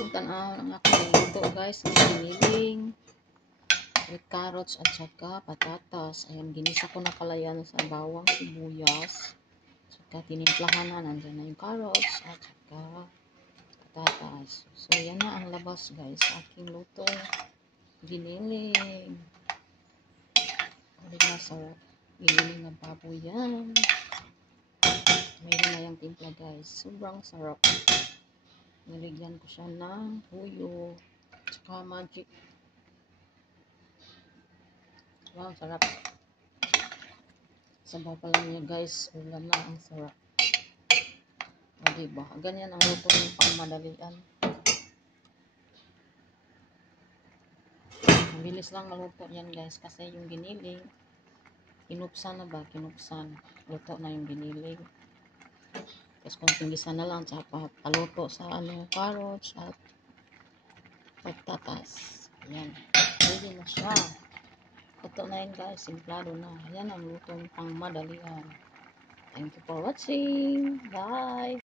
Kung tanaw ang aking luto guys, ang giniling with carrots at saka patatas. Ayan, ginisa ko na pala yan sa bawang, sibuyas. Saka tinimplahan na, nandyan na yung carrots at saka patatas. So, yan na ang labas guys, aking luto. Giniling. Diba, sarap. Giniling ng baboy yan. Mayroon na yung timpla guys. Sobrang sarap. Niligyan ko siya ng tuyo. Tsaka magic. Wow, sarap. Sabaw pa lang niya guys. Ulam na. Ang sarap. O diba? Ganyan ang luto ng pangmadalian. Mabilis lang maluto yan guys. Kasi yung giniling, kinupsan na ba? Kinupsan. Luto na yung giniling. Tapos konting gisa na lang, tsaka paluto sa carrots at patatas. Ayan. Ready na siya. Luto na yun guys. Simplado na. Ayan ang lutong pang madalian. Thank you for watching. Bye!